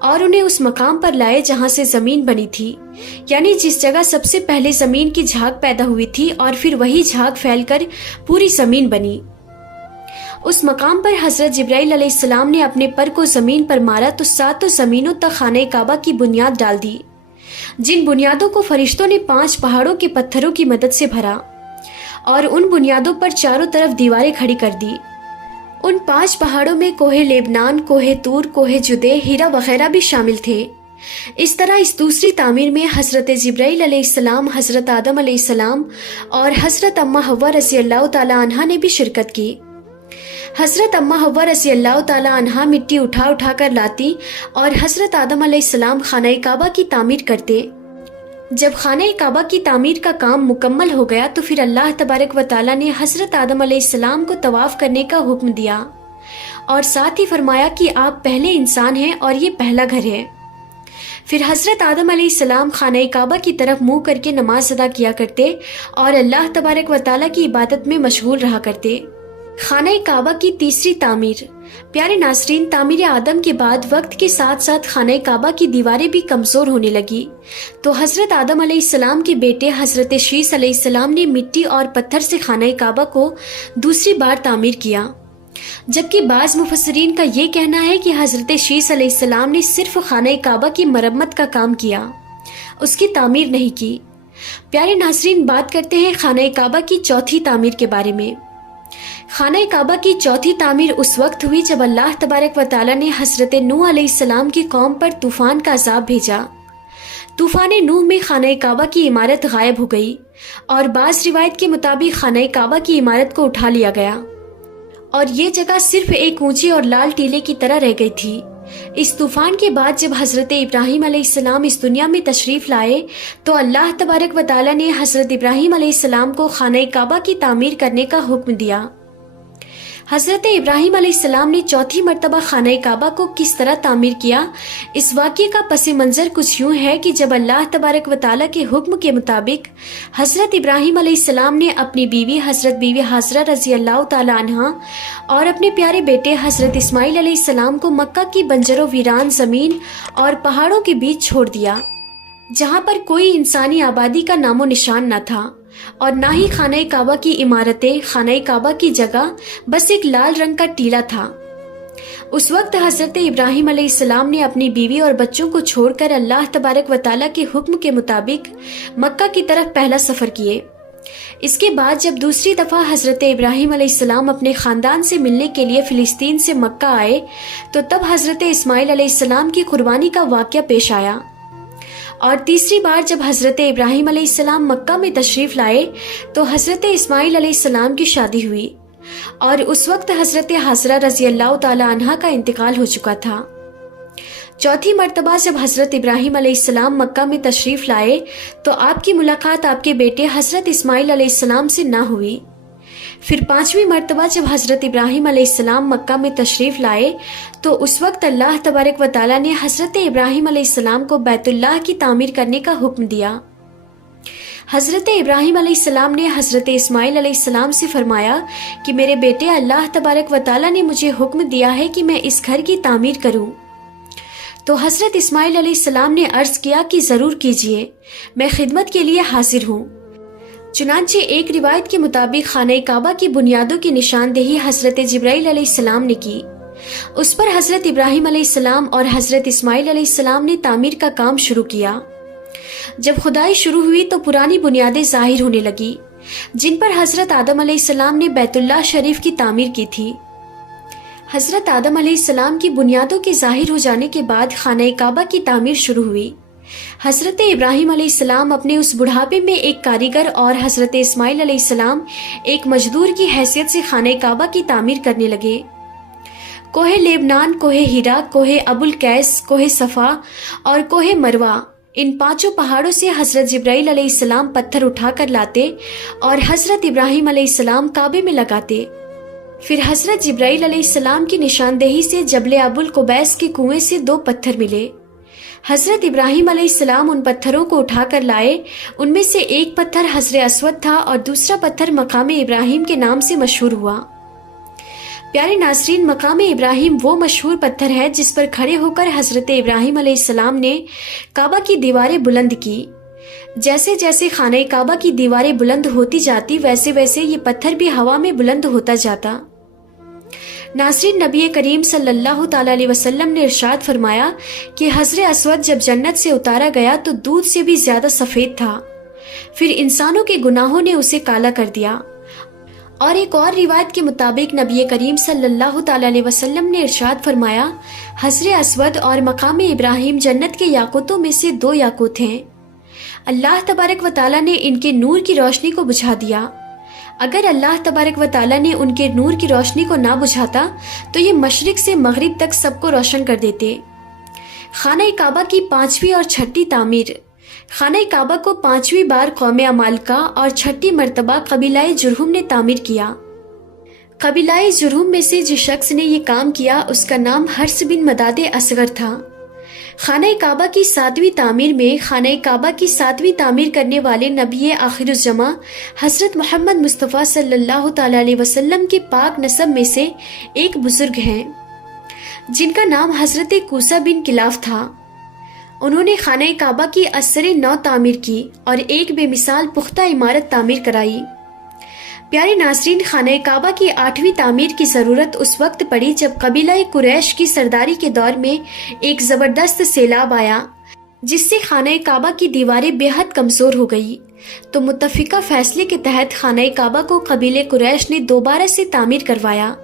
اور انہیں اس مقام پر لائے جہاں سے زمین بنی تھی، یعنی جس جگہ سب سے پہلے زمین کی جھاگ پیدا ہوئی تھی اور پھر وہی جھاگ پھیل کر پوری زمین بنی۔ اس مقام پر حضرت جبرائیل علیہ السلام نے اپنے پر کو زمین پر مارا تو ساتوں زمینوں تک خانہ کعبہ کی بنیاد ڈال دی، جن بنیادوں کو فرشتوں نے 5 پہاڑوں کے پتھروں کی مدد سے بھرا اور ان بنیادوں پر چاروں طرف دیواریں کھڑی کر دی۔ ان 5 پہاڑوں میں کوہ لیبنان، کوہ طور، کوہ جدے، ہیرا وغیرہ بھی شامل تھے۔ اس طرح اس دوسری تعمیر میں حضرت جبرائیل علیہ السلام، حضرت آدم علیہ السلام اور حضرت اماں حوا رضی اللہ تعالی عنہا نے بھی شرکت کی۔ حضرت اماں حوا رضی اللہ تعالی عنہا مٹی اٹھا اٹھا کر لاتی اور حضرت آدم علیہ السلام خانہ کعبہ کی تعمیر کرتے۔ جب خانہ کعبہ کی تعمیر کا کام مکمل ہو گیا تو پھر اللہ تبارک و تعالیٰ نے حضرت آدم علیہ السلام کو طواف کرنے کا حکم دیا اور ساتھ ہی فرمایا کہ آپ پہلے انسان ہیں اور یہ پہلا گھر ہے۔ پھر حضرت آدم علیہ السلام خانہ کعبہ کی طرف منہ کر کے نماز ادا کیا کرتے اور اللہ تبارک و تعالیٰ کی عبادت میں مشغول رہا کرتے۔ خانہ کعبہ کی تیسری تعمیر۔ پیارے ناظرین، تعمیر آدم کے بعد وقت کے ساتھ ساتھ خانہ کعبہ کی دیواریں بھی کمزور ہونے لگی، تو حضرت آدم علیہ السلام کے بیٹے حضرت شیث علیہ السلام نے مٹی اور پتھر سے خانہ کعبہ کو دوسری بار تعمیر کیا، جبکہ بعض مفسرین کا یہ کہنا ہے کہ حضرت شیث علیہ السلام نے صرف خانہ کعبہ کی مرمت کا کام کیا، اس کی تعمیر نہیں کی۔ پیارے ناظرین، بات کرتے ہیں خانہ کعبہ کی چوتھی تعمیر کے بارے میں۔ خانہ کعبہ کی چوتھی تعمیر اس وقت ہوئی جب اللہ تبارک و تعالیٰ نے حضرت نوح علیہ السلام کی قوم پر طوفان کا عذاب بھیجا۔ طوفان نوح میں خانہ کعبہ کی عمارت غائب ہو گئی اور بعض روایت کے مطابق خانہ کعبہ کی عمارت کو اٹھا لیا گیا اور یہ جگہ صرف ایک اونچی اور لال ٹیلے کی طرح رہ گئی تھی۔ اس طوفان کے بعد جب حضرت ابراہیم علیہ السلام اس دنیا میں تشریف لائے تو اللہ تبارک و تعالیٰ نے حضرت ابراہیم علیہ السلام کو خانہ کعبہ کی تعمیر کرنے کا حکم دیا۔ حضرت ابراہیم علیہ السلام نے چوتھی مرتبہ خانہ کعبہ کو کس طرح تعمیر کیا، اس واقعے کا پس منظر کچھ یوں ہے کہ جب اللہ تبارک و تعالیٰ کے حکم کے مطابق حضرت ابراہیم علیہ السلام نے اپنی بیوی حضرت بیوی حاجرہ رضی اللہ تعالی عنہا اور اپنے پیارے بیٹے حضرت اسماعیل علیہ السلام کو مکہ کی بنجر و ویران زمین اور پہاڑوں کے بیچ چھوڑ دیا، جہاں پر کوئی انسانی آبادی کا نام و نشان نہ تھا اور نہ ہی خانہ کعبہ کی عمارتیں، خانہ کعبہ کی جگہ بس ایک لال رنگ کا ٹیلا تھا۔ اس وقت حضرت ابراہیم علیہ السلام نے اپنی بیوی اور بچوں کو چھوڑ کر اللہ تبارک و تعالیٰ کے حکم کے مطابق مکہ کی طرف پہلا سفر کیے۔ اس کے بعد جب دوسری دفعہ حضرت ابراہیم علیہ السلام اپنے خاندان سے ملنے کے لیے فلسطین سے مکہ آئے تو تب حضرت اسماعیل علیہ السلام کی قربانی کا واقعہ پیش آیا، اور تیسری بار جب حضرت ابراہیم علیہ السلام مکہ میں تشریف لائے تو حضرت اسماعیل علیہ السلام کی شادی ہوئی اور اس وقت حضرت حاجرہ رضی اللہ تعالی عنہا کا انتقال ہو چکا تھا۔ چوتھی مرتبہ جب حضرت ابراہیم علیہ السلام مکہ میں تشریف لائے تو آپ کی ملاقات آپ کے بیٹے حضرت اسماعیل علیہ السلام سے نہ ہوئی۔ پھر پانچویں مرتبہ جب حضرت ابراہیم علیہ السلام مکہ میں تشریف لائے تو اس وقت اللہ تبارک و تعالیٰ نے حضرت ابراہیم علیہ السلام کو بیت اللہ کی تعمیر کرنے کا حکم دیا۔ حضرت ابراہیم علیہ السلام نے حضرت اسماعیل علیہ السلام سے فرمایا کہ میرے بیٹے، اللہ تبارک و تعالیٰ نے مجھے حکم دیا ہے کہ میں اس گھر کی تعمیر کروں۔ تو حضرت اسماعیل علیہ السلام نے عرض کیا کہ ضرور کیجیے، میں خدمت کے لیے حاضر ہوں۔ چنانچہ ایک روایت کے مطابق خانہ کعبہ کی بنیادوں کی نشاندہی حضرت جبرائیل علیہ السلام نے کی۔ اس پر حضرت ابراہیم علیہ السلام اور حضرت اسماعیل علیہ السلام نے تعمیر کا کام شروع کیا۔ جب کھدائی شروع ہوئی تو پرانی بنیادیں ظاہر ہونے لگی جن پر حضرت آدم علیہ السلام نے بیت اللہ شریف کی تعمیر کی تھی۔ حضرت آدم علیہ السلام کی بنیادوں کے ظاہر ہو جانے کے بعد خانہ کعبہ کی تعمیر شروع ہوئی۔ حضرت ابراہیم علیہ السلام اپنے اس بڑھاپے میں ایک کاریگر اور حضرت اسماعیل علیہ السلام ایک مزدور کی حیثیت سے خانہ کعبہ کی تعمیر کرنے لگے۔ کوہ لیبنان، کوہ ہیرا، کوہ ابو القیس، کوہ صفا اور کوہ مروہ، ان پانچوں پہاڑوں سے حضرت جبرائیل علیہ السلام پتھر اٹھا کر لاتے اور حضرت ابراہیم علیہ السلام کعبے میں لگاتے۔ پھر حضرت جبرائیل علیہ السلام کی نشاندہی سے جبل ابو القبیس کے کنویں سے 2 پتھر ملے۔ حضرت ابراہیم علیہ السلام ان پتھروں کو اٹھا کر لائے۔ ان میں سے ایک پتھر حجر اسود تھا اور دوسرا پتھر مقام ابراہیم کے نام سے مشہور ہوا۔ پیارے ناظرین، مقام ابراہیم وہ مشہور پتھر ہے جس پر کھڑے ہو کر حضرت ابراہیم علیہ السلام نے کعبہ کی دیواریں بلند کی۔ جیسے جیسے خانہ کعبہ کی دیواریں بلند ہوتی جاتی ویسے ویسے یہ پتھر بھی ہوا میں بلند ہوتا جاتا۔ ناظرین، نبی کریم صلی اللہ تعالی علیہ وسلم نے ارشاد فرمایا کہ حجر اسود جب جنت سے اتارا گیا تو دودھ سے بھی زیادہ سفید تھا، پھر انسانوں کے گناہوں نے اسے کالا کر دیا۔ اور ایک اور روایت کے مطابق نبی کریم صلی اللہ تعالی علیہ وسلم نے ارشاد فرمایا، حجر اسود اور مقام ابراہیم جنت کے یاقوتوں میں سے 2 یاقوت ہیں۔ اللہ تبارک و تعالیٰ نے ان کے نور کی روشنی کو بجھا دیا۔ اگر اللہ تبارک و تعالیٰ نے ان کے نور کی روشنی کو نہ بجھاتا تو یہ مشرق سے مغرب تک سب کو روشن کر دیتے۔ خانہ کعبہ کی 5ویں اور 6ٹھی تعمیر۔ خانہ کعبہ کو 5ویں بار قوم عمالقہ اور 6ٹھی مرتبہ قبیلہ جرہم نے تعمیر کیا۔ قبیلہ جرہم میں سے جس شخص نے یہ کام کیا اس کا نام حرس بن مداد اصغر تھا۔ خانہ کعبہ کی 7ویں تعمیر میں خانہ کعبہ کی 7ویں تعمیر کرنے والے نبی آخر الزماں حضرت محمد مصطفیٰ صلی اللہ تعالی علیہ وسلم کے پاک نسب میں سے ایک بزرگ ہیں جن کا نام حضرت کوسہ بن کلاف تھا۔ انہوں نے خانہ کعبہ کی اثر نو تعمیر کی اور ایک بے مثال پختہ عمارت تعمیر کرائی۔ پیارے ناظرین، خانہ کعبہ کی 8ویں تعمیر کی ضرورت اس وقت پڑی جب قبیلہ قریش کی سرداری کے دور میں ایک زبردست سیلاب آیا جس سے خانہ کعبہ کی دیواریں بے حد کمزور ہو گئی، تو متفقہ فیصلے کے تحت خانہ کعبہ کو قبیلہ قریش نے دوبارہ سے تعمیر کروایا،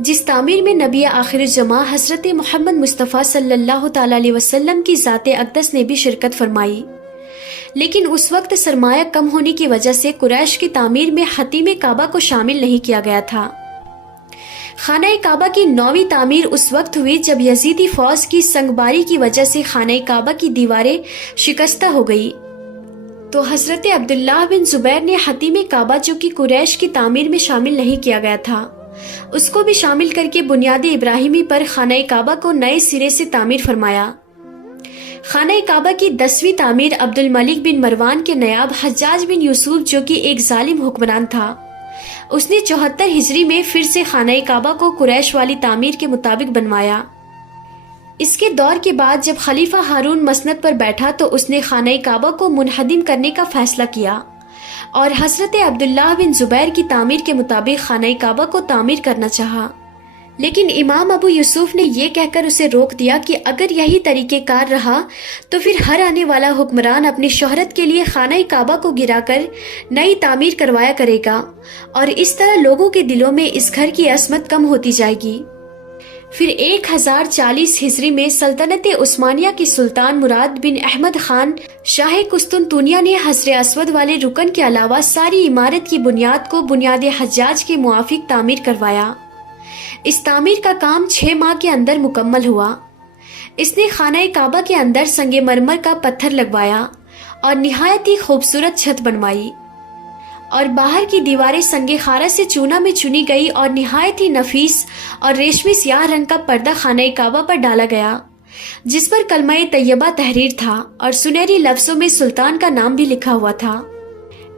جس تعمیر میں نبی آخر الزماں حضرت محمد مصطفیٰ صلی اللہ تعالی علیہ وسلم کی ذات اقدس نے بھی شرکت فرمائی۔ لیکن اس وقت سرمایہ کم ہونے کی وجہ سے قریش کی تعمیر میں حتیم کعبہ کو شامل نہیں کیا گیا تھا۔ خانہ کعبہ کی 9ویں تعمیر اس وقت ہوئی جب یزیدی فوج کی سنگباری کی وجہ سے خانہ کعبہ کی دیواریں شکستہ ہو گئی، تو حضرت عبداللہ بن زبیر نے حتیم کعبہ جو کہ قریش کی تعمیر میں شامل نہیں کیا گیا تھا اس کو بھی شامل کر کے بنیاد ابراہیمی پر خانہ کعبہ کو نئے سرے سے تعمیر فرمایا۔ خانہ کعبہ کی 10ویں تعمیر عبد الملک بن مروان کے نائب حجاج بن یوسف جو کہ ایک ظالم حکمران تھا، اس نے 74 ہجری میں پھر سے خانہ کعبہ کو قریش والی تعمیر کے مطابق بنوایا۔ اس کے دور کے بعد جب خلیفہ ہارون مسند پر بیٹھا تو اس نے خانہ کعبہ کو منہدم کرنے کا فیصلہ کیا اور حضرت عبداللہ بن زبیر کی تعمیر کے مطابق خانہ کعبہ کو تعمیر کرنا چاہا، لیکن امام ابو یوسف نے یہ کہہ کر اسے روک دیا کہ اگر یہی طریقہ کار رہا تو پھر ہر آنے والا حکمران اپنی شہرت کے لیے خانہ کعبہ کو گرا کر نئی تعمیر کروایا کرے گا اور اس طرح لوگوں کے دلوں میں اس گھر کی عظمت کم ہوتی جائے گی۔ پھر 1040 ہجری میں سلطنت عثمانیہ کے سلطان مراد بن احمد خان شاہ قسطنطنیہ نے حجر اسود والے رکن کے علاوہ ساری عمارت کی بنیاد کو بنیاد حجاج کے موافق تعمیر کروایا۔ اس تعمیر کا کام 6 ماہ کے اندر مکمل ہوا۔ اس نے خانہ کعبہ کے اندر سنگ مرمر کا پتھر لگوایا اور نہایت ہی خوبصورت چھت بنوائی، اور باہر کی دیواریں سنگ خارا سے چونا میں چنی گئی اور نہایت ہی نفیس اور ریشمی سیاہ رنگ کا پردہ خانہ کعبہ پر ڈالا گیا جس پر کلمہ طیبہ تحریر تھا اور سنہری لفظوں میں سلطان کا نام بھی لکھا ہوا تھا۔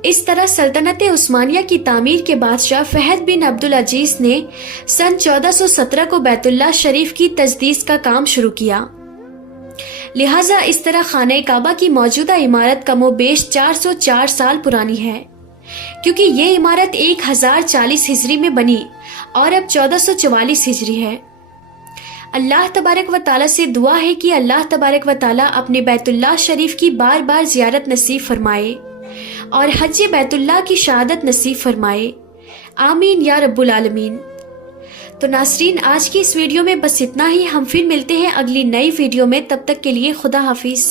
اس طرح سلطنت عثمانیہ کی تعمیر کے بادشاہ فہد بن عبدالعزیز نے سن 1417 کو بیت اللہ شریف کی تجدید کا کام شروع کیا۔ لہٰذا اس طرح خانہ کعبہ کی موجودہ عمارت کم و بیش 404 سال پرانی ہے، کیونکہ یہ عمارت 1040 ہجری میں بنی اور اب 1444 ہجری ہے۔ اللہ تبارک و تعالیٰ سے دعا ہے کہ اللہ تبارک و تعالیٰ اپنے بیت اللہ شریف کی بار بار زیارت نصیب فرمائے اور حج بیت اللہ کی شہادت نصیب فرمائے، آمین یا رب العالمین۔ تو ناظرین، آج کی اس ویڈیو میں بس اتنا ہی۔ ہم پھر ملتے ہیں اگلی نئی ویڈیو میں، تب تک کے لیے خدا حافظ۔